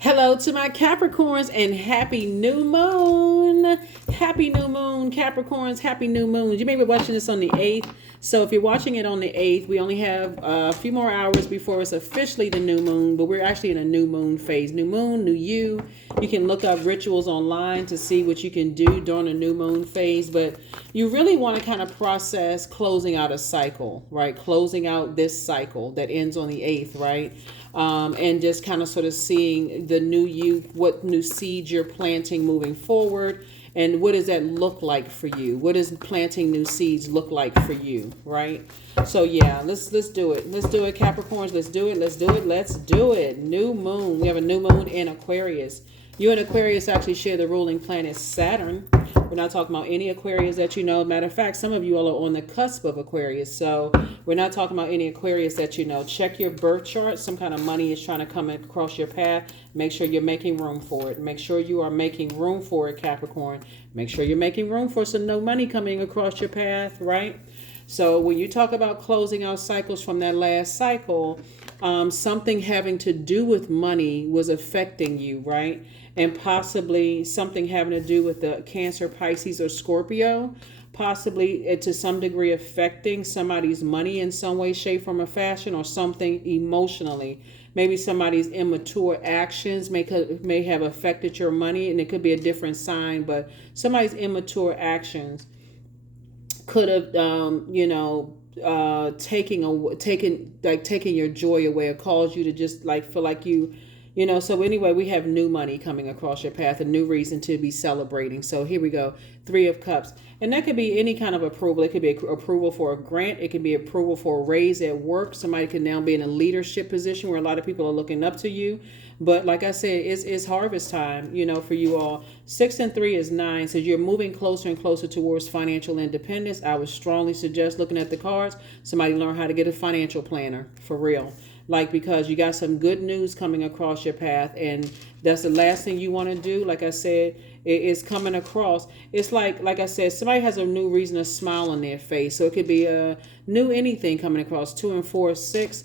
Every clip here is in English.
Hello to my Capricorns and happy new moon. Happy new moon, Capricorns. Happy new moon. You may be watching this on the 8th. So if you're watching it on the 8th, we only have a few more hours before it's officially the new moon, but we're actually in a new moon phase. New moon, new you. You can look up rituals online to see what you can do during the new moon phase, but you really want to kind of process closing out a cycle, right? Closing out this cycle that ends on the 8th, right? And just kind of sort of seeing the new you, what new seeds you're planting moving forward, and what does that look like for you? What does planting new seeds look like for you, right? So yeah, let's do it. Let's do it, Capricorns. Let's do it. Let's do it. Let's do it. New moon. We have a new moon in Aquarius. You and Aquarius actually share the ruling planet Saturn. We're not talking about any Aquarius that you know. Matter of fact, some of you all are on the cusp of Aquarius. So we're not talking about any Aquarius that you know. Check your birth chart. Some kind of money is trying to come across your path. Make sure you're making room for it. Make sure you are making room for it, Capricorn. Make sure you're making room for some no money coming across your path, right? So when you talk about closing out cycles from that last cycle, something having to do with money was affecting you, right? And possibly something having to do with the Cancer, Pisces, or Scorpio, possibly to some degree affecting somebody's money in some way, shape, form, or fashion, or something emotionally. Maybe somebody's immature actions may have affected your money, and it could be a different sign, but somebody's immature actions could have, taking your joy away, or caused you to just like feel like you. So anyway, we have new money coming across your path, a new reason to be celebrating. So here we go, 3 of Cups. And that could be any kind of approval. It could be approval for a grant. It could be approval for a raise at work. Somebody could now be in a leadership position where a lot of people are looking up to you. But like I said, it's harvest time, for you all. 6 and 3 is 9. So you're moving closer and closer towards financial independence. I would strongly suggest looking at the cards. Somebody learn how to get a financial planner, for real. Because you got some good news coming across your path, and that's the last thing you want to do. Like I said, it is coming across. It's like I said, somebody has a new reason to smile on their face. So it could be a new anything coming across. 2 and 4, 6.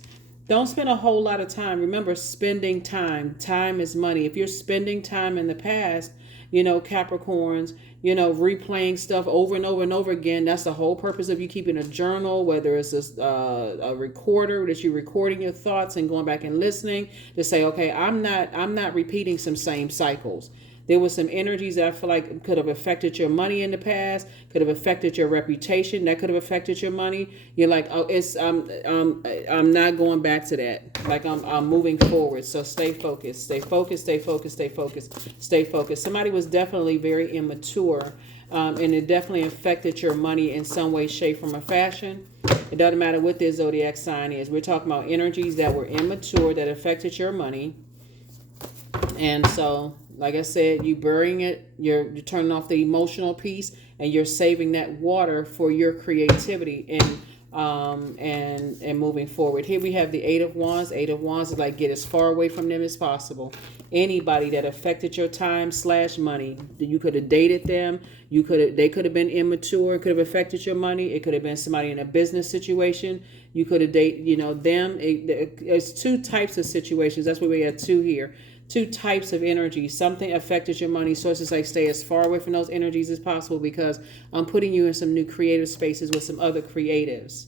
Don't spend a whole lot of time. Remember, spending time. Time is money. If you're spending time in the past, Capricorns, replaying stuff over and over and over again. That's the whole purpose of you keeping a journal, whether it's a recorder that you're recording your thoughts and going back and listening to say, okay, I'm not repeating some same cycles. There was some energies that I feel like could have affected your money in the past, could have affected your reputation, that could have affected your money. You're like, oh, I'm not going back to that. Like I'm moving forward. So stay focused, stay focused, stay focused, stay focused, stay focused. Somebody was definitely very immature, and it definitely affected your money in some way, shape, form, or fashion. It doesn't matter what their zodiac sign is. We're talking about energies that were immature that affected your money. And so, like I said, you burying it, you're turning off the emotional piece, and you're saving that water for your creativity and moving forward. Here we have the 8 of Wands. 8 of Wands is like get as far away from them as possible. Anybody that affected your time / money, you could have dated them. They could have been immature. It could have affected your money. It could have been somebody in a business situation. You could have dated, them. It's 2 types of situations. That's why we have 2 here. 2 types of energy. Something affected your money. So it's just like stay as far away from those energies as possible, because I'm putting you in some new creative spaces with some other creatives.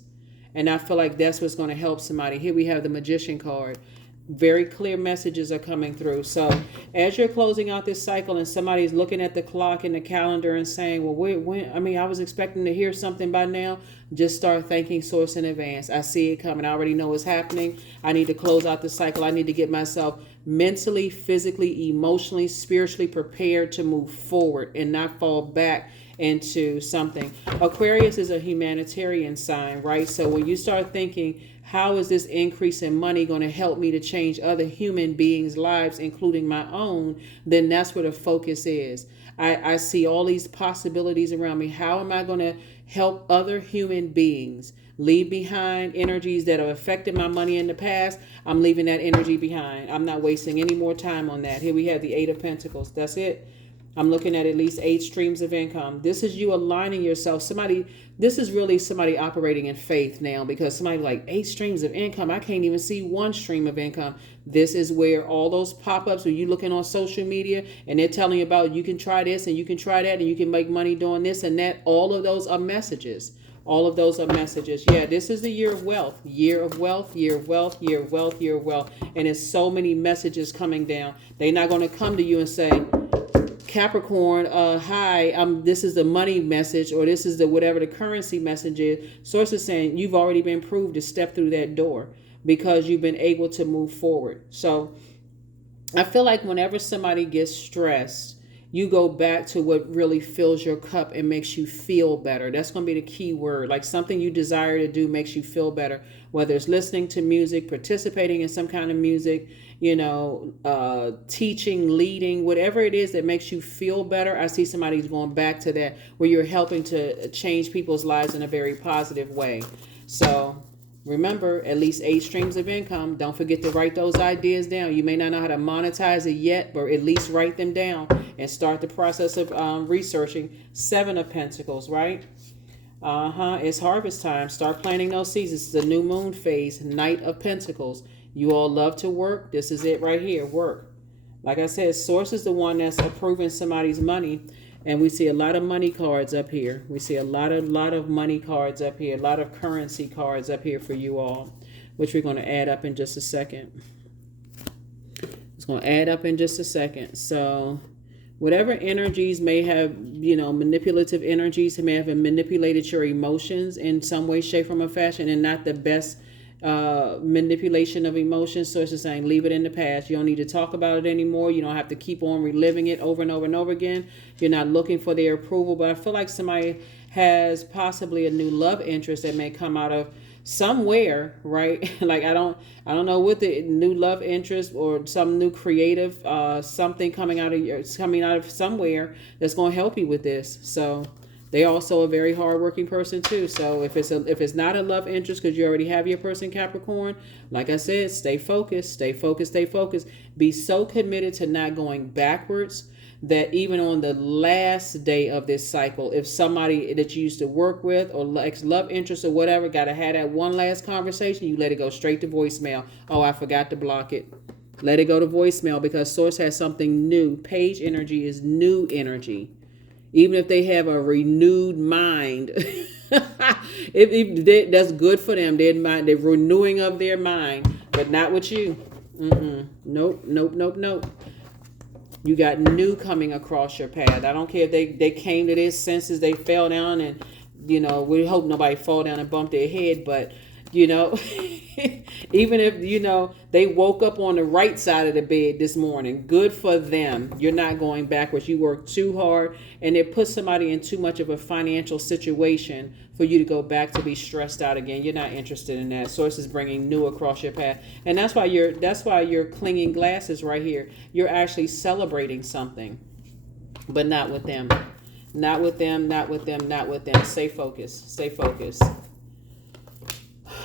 And I feel like that's what's going to help somebody. Here we have the Magician card. Very clear messages are coming through. So as you're closing out this cycle and somebody's looking at the clock and the calendar and saying, well, when I was expecting to hear something by now, just start thanking Source in advance. I see it coming. I already know what's happening. I need to close out the cycle. I need to get myself mentally, physically, emotionally, spiritually prepared to move forward and not fall back into something. Aquarius is a humanitarian sign, right? So when you start thinking, how is this increase in money going to help me to change other human beings' lives, including my own, then that's where the focus is. I see all these possibilities around me. How am I going to help other human beings? Leave behind energies that have affected my money in the past. I'm leaving that energy behind. I'm not wasting any more time on that. Here we have the 8 of Pentacles. That's it. I'm looking at least 8 streams of income. This is you aligning yourself. This is really somebody operating in faith now, because somebody like 8 streams of income. I can't even see one stream of income. This is where all those pop-ups, when you looking on social media and they're telling you about you can try this and you can try that and you can make money doing this and that. All of those are messages. All of those are messages. Yeah, this is the year of wealth, year of wealth, year of wealth, year of wealth, year of wealth. And there's so many messages coming down. They're not going to come to you and say, Capricorn, hi, this is the money message, or this is the whatever the currency message is. Source is saying you've already been proved to step through that door because you've been able to move forward. So I feel like whenever somebody gets stressed, you go back to what really fills your cup and makes you feel better. That's going to be the key word. Like something you desire to do makes you feel better, whether it's listening to music, participating in some kind of music, teaching, leading, whatever it is that makes you feel better. I see somebody's going back to that, where you're helping to change people's lives in a very positive way. So remember, at least 8 streams of income. Don't forget to write those ideas down. You may not know how to monetize it yet, but at least write them down and start the process of researching. 7 of Pentacles, right? It's harvest time. Start planting those seeds. This is a new moon phase. Knight of Pentacles. You all love to work. This is it right here. Work. Like I said, Source is the one that's approving somebody's money. And we see a lot of money cards up here. We see a lot of money cards up here. A lot of currency cards up here for you all, which we're going to add up in just a second. It's going to add up in just a second. So whatever energies may have, manipulative energies may have manipulated your emotions in some way, shape, form, or fashion, and not the best manipulation of emotions. Source is saying leave it in the past. You don't need to talk about it anymore. You don't have to keep on reliving it over and over and over again. You're not looking for their approval. But I feel like somebody has possibly a new love interest that may come out of somewhere, right? Like I don't know what the new love interest or some new creative something coming out of somewhere that's going to help you with this. So they're also a very hardworking person too. So if it's not a love interest because you already have your person Capricorn, like I said, stay focused, stay focused, stay focused. Be so committed to not going backwards that even on the last day of this cycle, if somebody that you used to work with or love interest or whatever got to have that one last conversation, you let it go straight to voicemail. Oh, I forgot to block it. Let it go to voicemail, because Source has something new. Page energy is new energy. Even if they have a renewed mind, that's good for them. They're renewing of their mind, but not with you. Nope. You got new coming across your path. I don't care if they came to their senses, they fell down, and we hope nobody fall down and bump their head, but even if they woke up on the right side of the bed this morning, good for them. You're not going backwards. You work too hard, and it puts somebody in too much of a financial situation for you to go back to be stressed out again. You're not interested in that. Source is bringing new across your path, and that's why you're clinging glasses right here. You're actually celebrating something, but not with them. Not with them. Stay focused. Stay focused.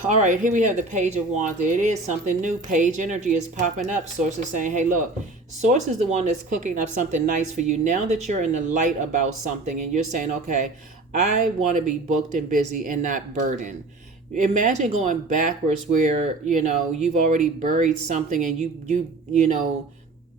All right, here we have the Page of Wands. It is something new. Page energy is popping up. Source is saying, hey, look, Source is the one that's cooking up something nice for you. Now that you're in the light about something and you're saying, okay, I want to be booked and busy and not burdened. Imagine going backwards where, you've already buried something and you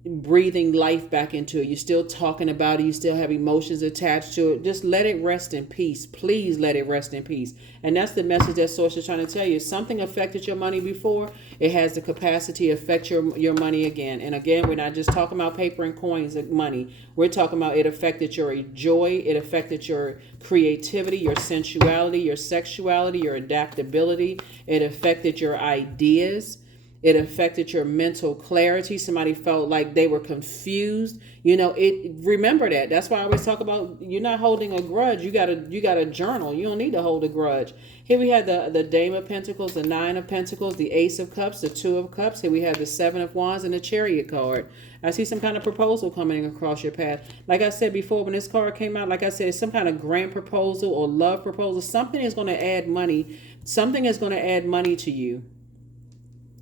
breathing life back into it. You're still talking about it. You still have emotions attached to it. Just let it rest in peace. Please let it rest in peace. And that's the message that Source is trying to tell you. If something affected your money before, it has the capacity to affect your money again. And again, we're not just talking about paper and coins of money. We're talking about it affected your joy. It affected your creativity, your sensuality, your sexuality, your adaptability. It affected your ideas. It affected your mental clarity. Somebody felt like they were confused. Remember that. That's why I always talk about you're not holding a grudge. You got a journal. You don't need to hold a grudge. Here we have the Dame of Pentacles, the 9 of Pentacles, the Ace of Cups, the 2 of Cups. Here we have the 7 of Wands and the Chariot card. I see some kind of proposal coming across your path. Like I said before, when this card came out, like I said, it's some kind of grant proposal or love proposal. Something is going to add money. Something is going to add money to you.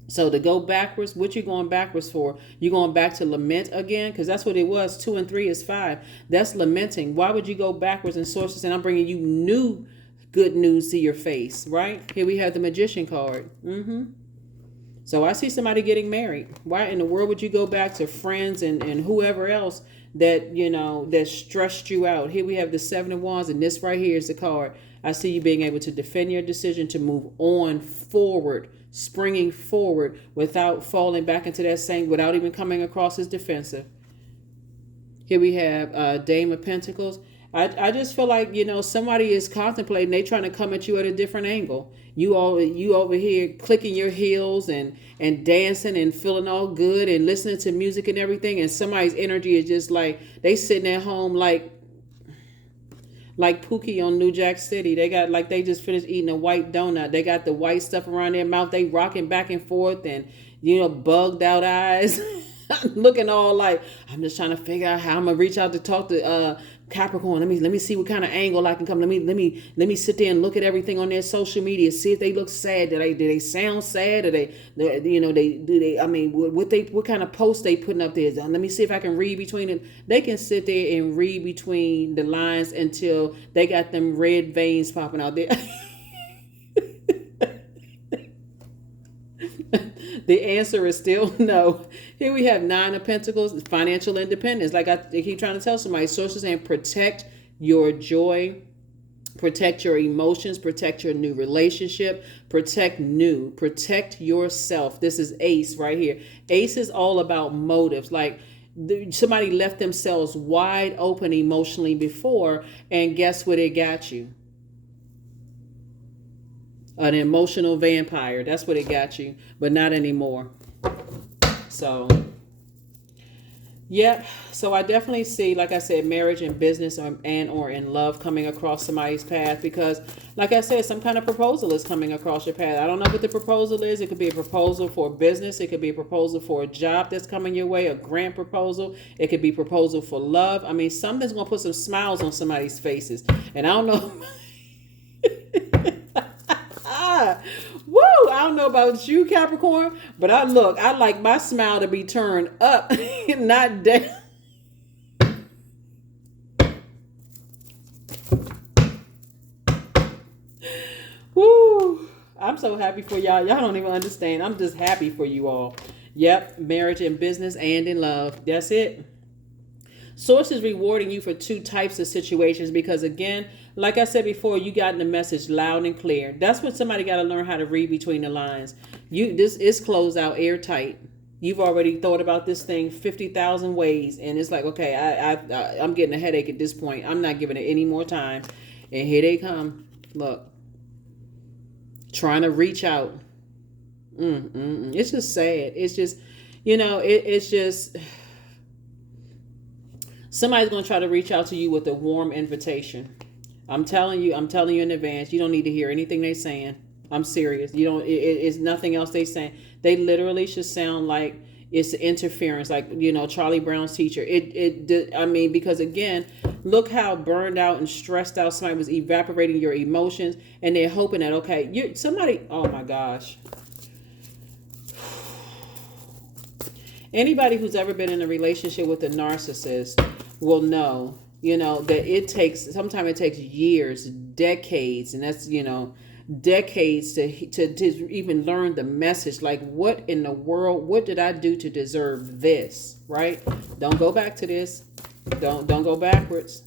So to go backwards, what you going backwards for? You going back to lament again? Because that's what it was. 2 and 3 is 5. That's lamenting. Why would you go backwards in sources? And I'm bringing you new good news to your face, right? Here we have the Magician card. So I see somebody getting married. Why in the world would you go back to friends and whoever else that, you know, that stressed you out? Here we have the 7 of Wands, and this right here is the card. I see you being able to defend your decision, to move on forward, springing forward without falling back into that same, without even coming across as defensive. Here we have Dame of Pentacles. I just feel like, you know, somebody is contemplating, they trying to come at you at a different angle. You over here clicking your heels and dancing and feeling all good and listening to music and everything, and somebody's energy is just like they sitting at home like Pookie on New Jack City. They got like they just finished eating a white donut. They got the white stuff around their mouth. They rocking back and forth and, you know, bugged out eyes. Looking all like, I'm just trying to figure out how I'm gonna reach out to talk to Capricorn. Let me see what kind of angle I can come. Let me sit there and look at everything on their social media. See if they look sad. Do they sound sad? Or what kind of post they putting up there? Let me see if I can read between it. They can sit there and read between the lines until they got them red veins popping out there. The answer is still no. Here we have 9 of Pentacles, financial independence. Like I keep trying to tell somebody, sources saying protect your joy, protect your emotions, protect your new relationship, protect yourself. This is Ace right here. Ace is all about motives. Like somebody left themselves wide open emotionally before, and guess what it got you? An emotional vampire. That's what it got you, but not anymore. So, yep. So I definitely see, like I said, marriage and business or in love coming across somebody's path, because, like I said, some kind of proposal is coming across your path. I don't know what the proposal is. It could be a proposal for business. It could be a proposal for a job that's coming your way, a grant proposal. It could be proposal for love. I mean, something's going to put some smiles on somebody's faces. And I don't know. Woo! I don't know about you, Capricorn, but I like my smile to be turned up, not down. Woo! I'm so happy for y'all. Y'all don't even understand. I'm just happy for you all. Yep, marriage and business and in love. That's it. Source is rewarding you for 2 types of situations because, again, like I said before, you got the message loud and clear. That's what somebody got to learn how to read between the lines. This is closed out, airtight. You've already thought about this thing 50,000 ways, and it's like, okay, I'm getting a headache at this point. I'm not giving it any more time. And here they come. Look, trying to reach out. It's just sad. It's just, you know, it's just. Somebody's going to try to reach out to you with a warm invitation. I'm telling you in advance, you don't need to hear anything they're saying. I'm serious. You don't, it's nothing else they're saying. They literally should sound like it's interference, like, you know, Charlie Brown's teacher. I mean, because again, look how burned out and stressed out somebody was, evaporating your emotions, and they're hoping that, okay, oh my gosh. Anybody who's ever been in a relationship with a narcissist will know, you know, that sometimes it takes years, decades, and that's, you know, decades to even learn the message. Like, what in the world, what did I do to deserve this, right? Don't go back to this. Don't go backwards,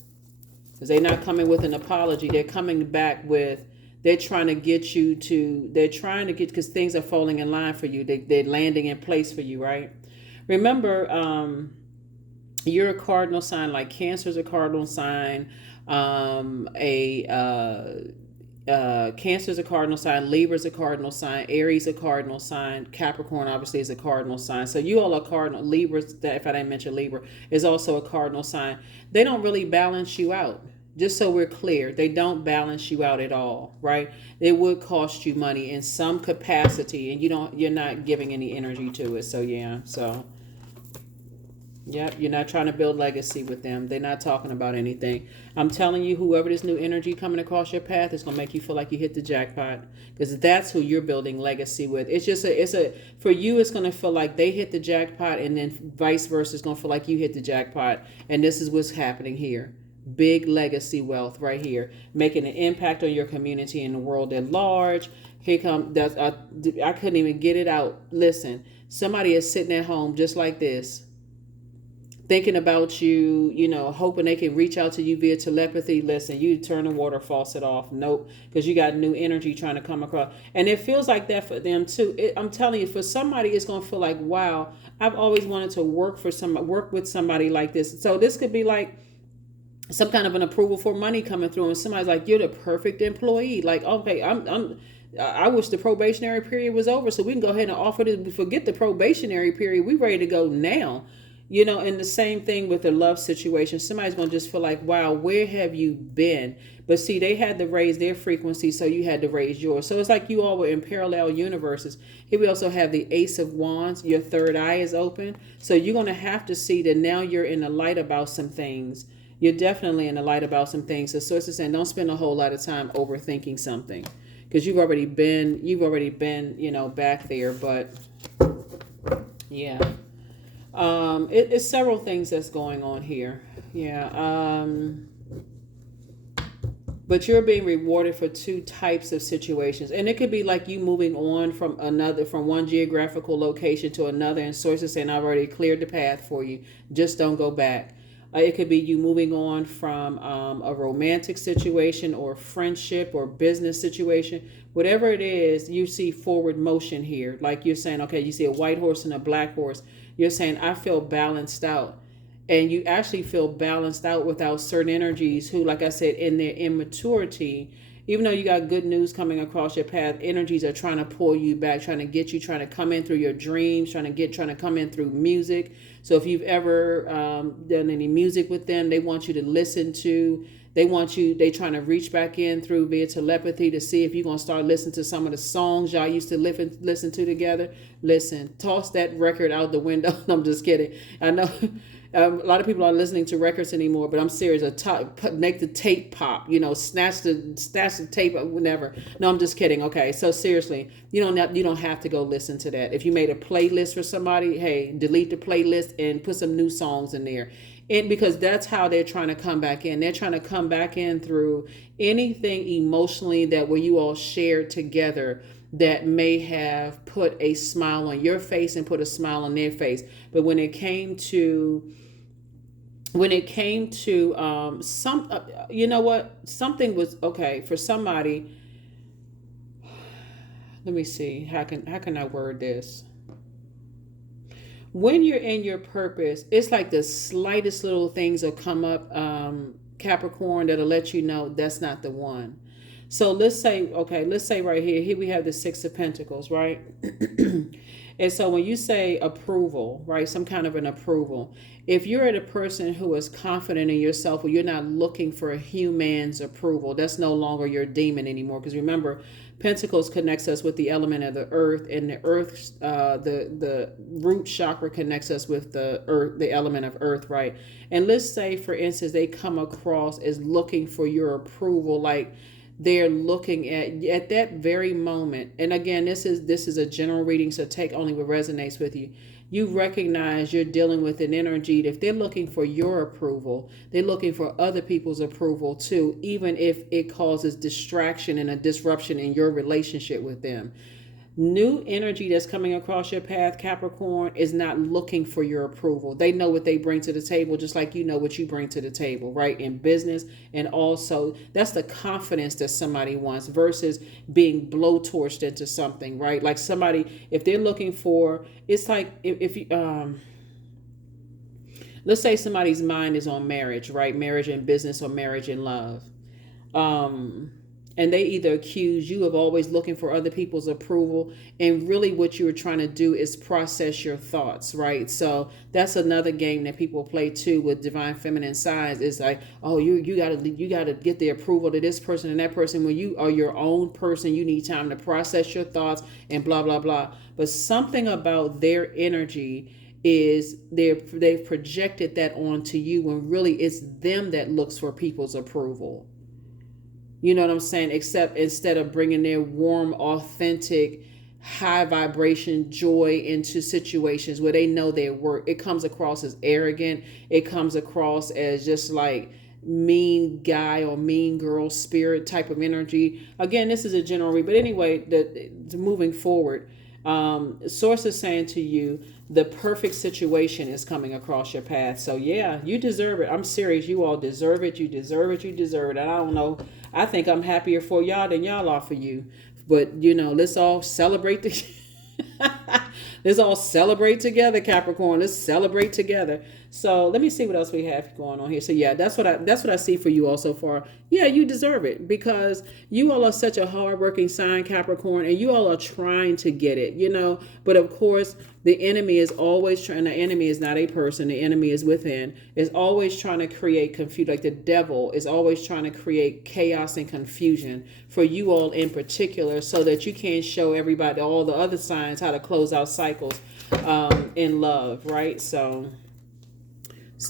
because they're not coming with an apology. They're coming back with, they're trying to get, because things are falling in line for you. They're landing in place for you, right? Remember, you're a cardinal sign, like Cancer's a cardinal sign, Cancer's a cardinal sign, Libra's a cardinal sign, Aries a cardinal sign, Capricorn obviously is a cardinal sign. So you all are cardinal. Libra, if I didn't mention Libra, is also a cardinal sign. They don't really balance you out. Just so we're clear, they don't balance you out at all, right? It would cost you money in some capacity, and you're not giving any energy to it. So yeah, so Yep, you're not trying to build legacy with them. They're not talking about anything. I'm telling you, whoever this new energy coming across your path is gonna make you feel like you hit the jackpot, because that's who you're building legacy with. For you, it's gonna feel like they hit the jackpot, and then vice versa, it's gonna feel like you hit the jackpot. And this is what's happening here. Big legacy wealth right here, making an impact on your community and the world at large. Here come that I couldn't even get it out. Listen, somebody is sitting at home just like this, thinking about you, hoping they can reach out to you via telepathy. Listen, you turn the water faucet off. Nope, because you got new energy trying to come across. And it feels like that for them too. I'm telling you, for somebody, it's going to feel like, wow, I've always wanted to work with somebody like this. So this could be like some kind of an approval for money coming through, and somebody's like, you're the perfect employee. Like, okay, I wish the probationary period was over so we can go ahead and offer this. Forget the probationary period. We ready to go now. And the same thing with the love situation. Somebody's going to just feel like, wow, where have you been? But see, they had to raise their frequency, so you had to raise yours. So it's like you all were in parallel universes. Here we also have the Ace of Wands. Your third eye is open. So you're going to have to see that now you're in the light about some things. You're definitely in the light about some things. The source is saying, don't spend a whole lot of time overthinking something, because you've already been, back there. But yeah. It's several things that's going on here. Yeah. But you're being rewarded for two types of situations. And it could be like you moving on from one geographical location to another, and sources saying, I've already cleared the path for you. Just don't go back. It could be you moving on from a romantic situation or friendship or business situation. Whatever it is, you see forward motion here. Like you're saying, okay, you see a white horse and a black horse. You're saying, I feel balanced out. And you actually feel balanced out without certain energies who, like I said, in their immaturity, even though you got good news coming across your path, energies are trying to pull you back, trying to get you, trying to come in through your dreams, trying to come in through music. So if you've ever done any music with them, they want you to listen to. They trying to reach back in through via telepathy to see if you're going to start listening to some of the songs y'all used to listen to together. Listen, toss that record out the window. I'm just kidding. I know a lot of people aren't listening to records anymore, but I'm serious. Make the tape pop, snatch the tape, whatever. No, I'm just kidding. Okay. So seriously, you don't have to go listen to that. If you made a playlist for somebody, hey, delete the playlist and put some new songs in there. And because that's how they're trying to come back in. They're trying to come back in through anything emotionally that where you all shared together that may have put a smile on your face and put a smile on their face. But when it came to something was okay for somebody. Let me see. How can I word this? When you're in your purpose, it's like the slightest little things will come up, Capricorn, that'll let you know that's not the one. So let's say right here we have the Six of Pentacles, right? And so when you say approval, right, some kind of an approval, if you're a person who is confident in yourself, or you're not looking for a human's approval, that's no longer your demon anymore. Because remember, Pentacles connects us with the element of the earth, and the earth, the root chakra connects us with the earth, the element of earth, right? And let's say, for instance, they come across as looking for your approval, like they're looking at that very moment. And again, this is a general reading, so take only what resonates with you. You recognize you're dealing with an energy that if they're looking for your approval, they're looking for other people's approval too, even if it causes distraction and a disruption in your relationship with them. New energy that's coming across your path, Capricorn, is not looking for your approval. They know what they bring to the table, just like you know what you bring to the table, right? In business. And also, that's the confidence that somebody wants versus being blowtorched into something, right? Like somebody, if they're looking for, it's like if you, let's say somebody's mind is on marriage, right? Marriage and business, or marriage and love. And they either accuse you of always looking for other people's approval, and really what you're trying to do is process your thoughts, right? So that's another game that people play too with divine feminine signs. Is like, oh, you gotta get the approval to this person and that person. When you are your own person, you need time to process your thoughts and blah blah blah. But something about their energy is they've projected that onto you when really it's them that looks for people's approval. You know what I'm saying? Except instead of bringing their warm, authentic, high vibration joy into situations where they know their work, it comes across as arrogant. It comes across as just like mean guy or mean girl spirit type of energy. Again, this is a general read, but anyway, moving forward, source is saying to you, the perfect situation is coming across your path. So yeah, you deserve it. I'm serious. You all deserve it. You deserve it. You deserve it. And I don't know. I think I'm happier for y'all than y'all are for you. But let's all celebrate let's all celebrate together, Capricorn. Let's celebrate together. So let me see what else we have going on here. So yeah, that's what I see for you all so far. Yeah, you deserve it because you all are such a hardworking sign, Capricorn, and you all are trying to get it, But of course, the enemy is always trying. The enemy is not a person. The enemy is within. Is always trying to create confusion. Like the devil is always trying to create chaos and confusion for you all in particular, so that you can't show everybody, all the other signs, how to close out cycles in love, right? So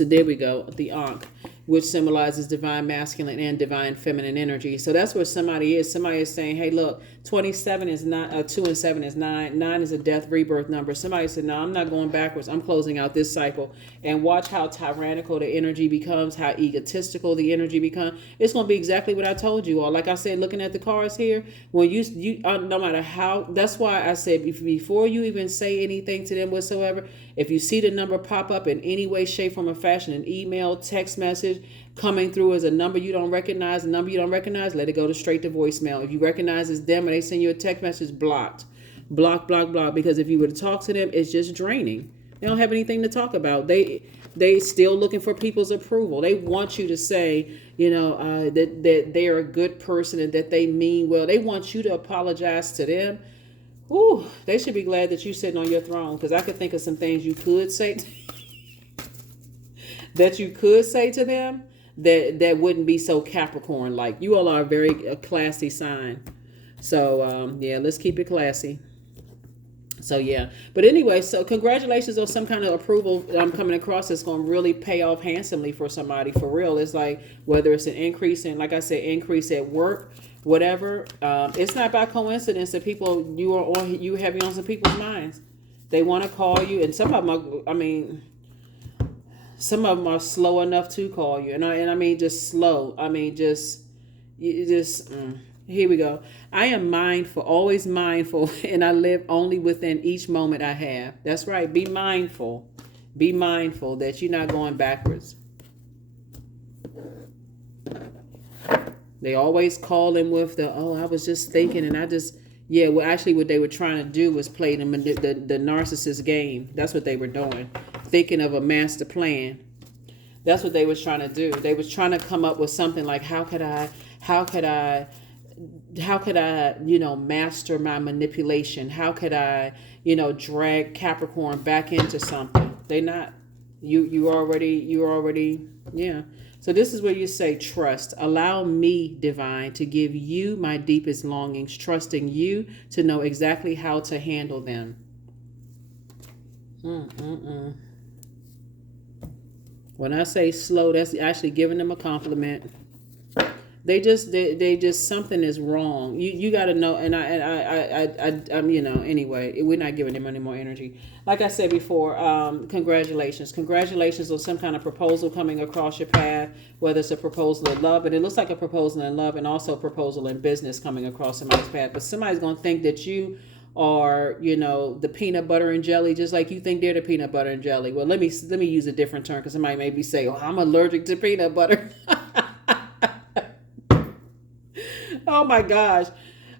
there we go. The Ankh, which symbolizes divine masculine and divine feminine energy. So that's where somebody is. Somebody is saying, hey, look, 27 is 9, 2 and 7 is 9. 9 is a death rebirth number. Somebody said, no, I'm not going backwards. I'm closing out this cycle. And watch how tyrannical the energy becomes, how egotistical the energy becomes. It's going to be exactly what I told you all. Like I said, looking at the cards here, when you no matter how, that's why I said before you even say anything to them whatsoever, if you see the number pop up in any way, shape, form, or fashion, an email, text message, coming through as a number you don't recognize, let it go straight to voicemail. If you recognize it's them and they send you a text message, block, because if you were to talk to them, it's just draining. They don't have anything to talk about. They still looking for people's approval. They want you to say, that they're a good person and that they mean well. They want you to apologize to them. Ooh, they should be glad that you're sitting on your throne, because I could think of some things you could say that you could say to them that wouldn't be so Capricorn like. You all are a very classy sign. So yeah, let's keep it classy. So yeah, but anyway, so congratulations on some kind of approval I'm coming across that's going to really pay off handsomely for somebody, for real. It's like whether it's an increase in, like I said, increase at work, whatever. It's not by coincidence that you have you on some people's minds. They want to call you, and some of them some of them are slow enough to call you, and I mean just slow. I mean here we go. I am mindful, always mindful, and I live only within each moment I have. That's right. Be mindful. Be mindful that you're not going backwards. They always call in with I was just thinking, and actually what they were trying to do was play the narcissist game. That's what they were doing. Thinking of a master plan. That's what they was trying to do. They was trying to come up with something like, how could I master my manipulation? How could I, drag Capricorn back into something? They not. You already, yeah. So this is where you say trust. Allow me, divine, to give you my deepest longings, trusting you to know exactly how to handle them. When I say slow, that's actually giving them a compliment. They just something is wrong. You got to know, and I'm anyway, we're not giving them any more energy. Like I said before, congratulations on some kind of proposal coming across your path, whether it's a proposal in love, and it looks like a proposal in love, and also a proposal in business coming across somebody's path. But somebody's gonna think that you are, the peanut butter and jelly, just like you think they're the peanut butter and jelly. Well, let me use a different term, because somebody maybe say, "Oh, I'm allergic to peanut butter." Oh my gosh.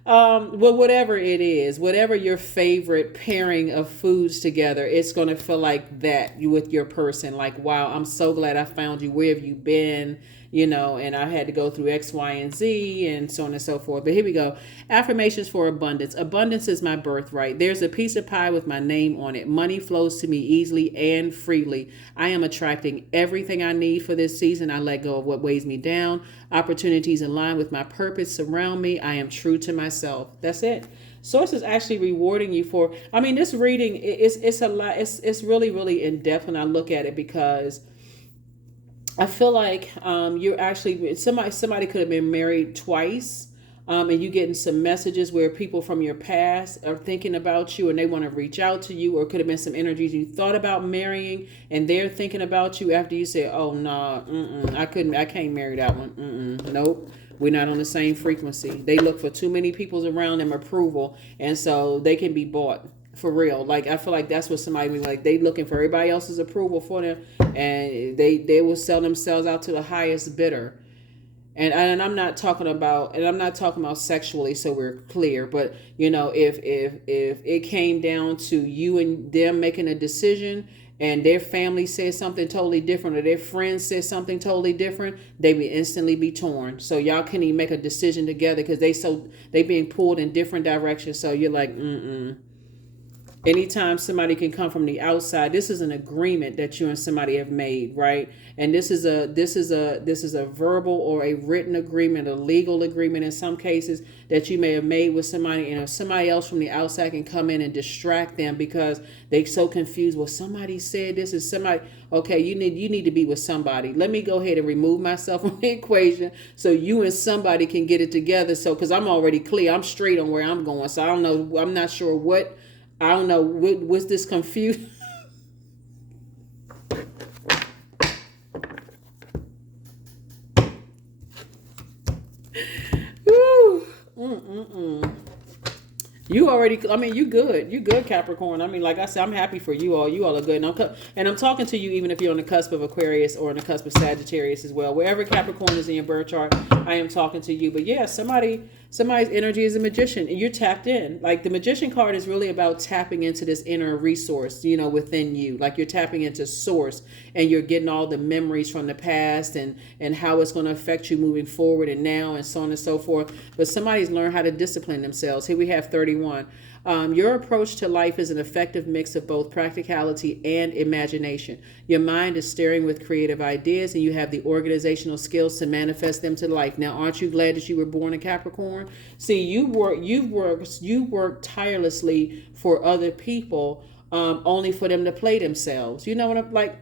Well, whatever it is, whatever your favorite pairing of foods together, it's going to feel like that with your person. Like, wow, I'm so glad I found you. Where have you been? And I had to go through X, Y, and Z, and so on and so forth. But here we go. Affirmations for abundance. Abundance is my birthright. There's a piece of pie with my name on it. Money flows to me easily and freely. I am attracting everything I need for this season. I let go of what weighs me down. Opportunities align with my purpose surround me. I am true to myself. That's it. Source is actually rewarding you for, I mean, this reading it's a lot. It's really, really in depth when I look at it, because I feel like you're actually, somebody could have been married twice. And you getting some messages where people from your past are thinking about you and they want to reach out to you, or it could have been some energies you thought about marrying and they're thinking about you after you say, oh no, nah, I can't marry that one. Nope. We're not on the same frequency. They look for too many people's around them approval, and so they can be bought for real. Like, I feel like that's what somebody be like. They looking for everybody else's approval for them, and they will sell themselves out to the highest bidder. And I'm not talking about, sexually, so we're clear. But if it came down to you and them making a decision, and their family says something totally different, or their friends says something totally different, they would instantly be torn. So y'all can't even make a decision together, because they being pulled in different directions. So you're like, Anytime somebody can come from the outside, this is an agreement that you and somebody have made, right? And this is a verbal or a written agreement, a legal agreement in some cases, that you may have made with somebody, and if somebody else from the outside can come in and distract them because they so confused. Well, somebody said this is somebody. Okay, you need to be with somebody. Let me go ahead and remove myself from the equation so you and somebody can get it together. So, because I'm already clear, I'm straight on where I'm going. So I don't know. I'm not sure what. I don't know. Was this confused? You already, I mean, you good. You good, Capricorn. I mean, like I said, I'm happy for you all. You all are good. And I'm talking to you even if you're on the cusp of Aquarius or on the cusp of Sagittarius as well. Wherever Capricorn is in your birth chart, I am talking to you. But yeah, somebody's energy is a magician, and you're tapped in. Like, the magician card is really about tapping into this inner resource, within you. Like, you're tapping into source, and you're getting all the memories from the past and how it's going to affect you moving forward and now, and so on and so forth. But somebody's learned how to discipline themselves. Here we have 31. Your approach to life is an effective mix of both practicality and imagination. Your mind is stirring with creative ideas, and you have the organizational skills to manifest them to life. Now, aren't you glad that you were born a Capricorn? See, you work tirelessly for other people, only for them to play themselves. You know what I'm like?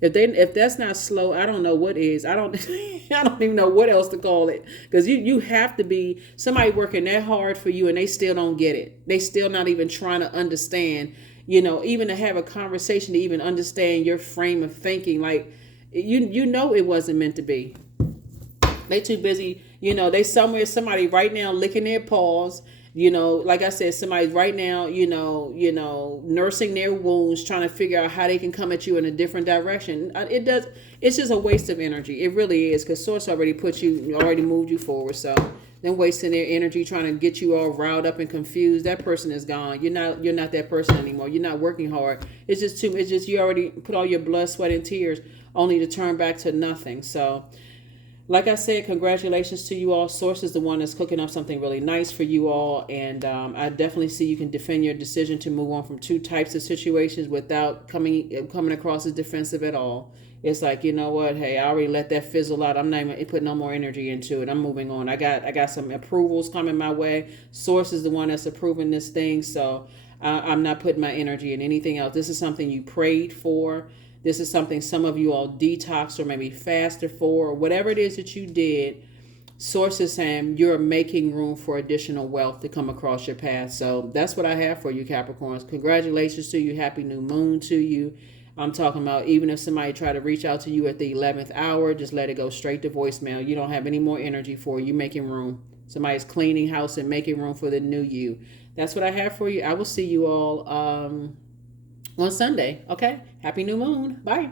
If that's not slow, I don't know what is. I don't even know what else to call it. Because you have to be somebody working that hard for you, and they still don't get it. They still not even trying to understand, even to have a conversation to even understand your frame of thinking. Like, it wasn't meant to be. They too busy, they somewhere, somebody right now licking their paws. Like I said, somebody's right now, nursing their wounds, trying to figure out how they can come at you in a different direction. It's just a waste of energy. It really is, because Source already moved you forward. So then wasting their energy trying to get you all riled up and confused. That person is gone. You're not that person anymore. You're not working hard. It's just you already put all your blood, sweat, and tears only to turn back to nothing. So, like I said, congratulations to you all. Source is the one that's cooking up something really nice for you all. And I definitely see you can defend your decision to move on from two types of situations without coming across as defensive at all. It's like, you know what? Hey, I already let that fizzle out. I'm not even putting no more energy into it. I'm moving on. I got some approvals coming my way. Source is the one that's approving this thing. So I'm not putting my energy in anything else. This is something you prayed for. This is something some of you all detoxed or maybe fasted for, or whatever it is that you did. Source is saying you're making room for additional wealth to come across your path. So that's what I have for you, Capricorns. Congratulations to you. Happy new moon to you. I'm talking about, even if somebody try to reach out to you at the 11th hour, just let it go straight to voicemail. You don't have any more energy for you. Making room. Somebody's cleaning house and making room for the new you. That's what I have for you. I will see you all on Sunday. Okay. Happy new moon. Bye.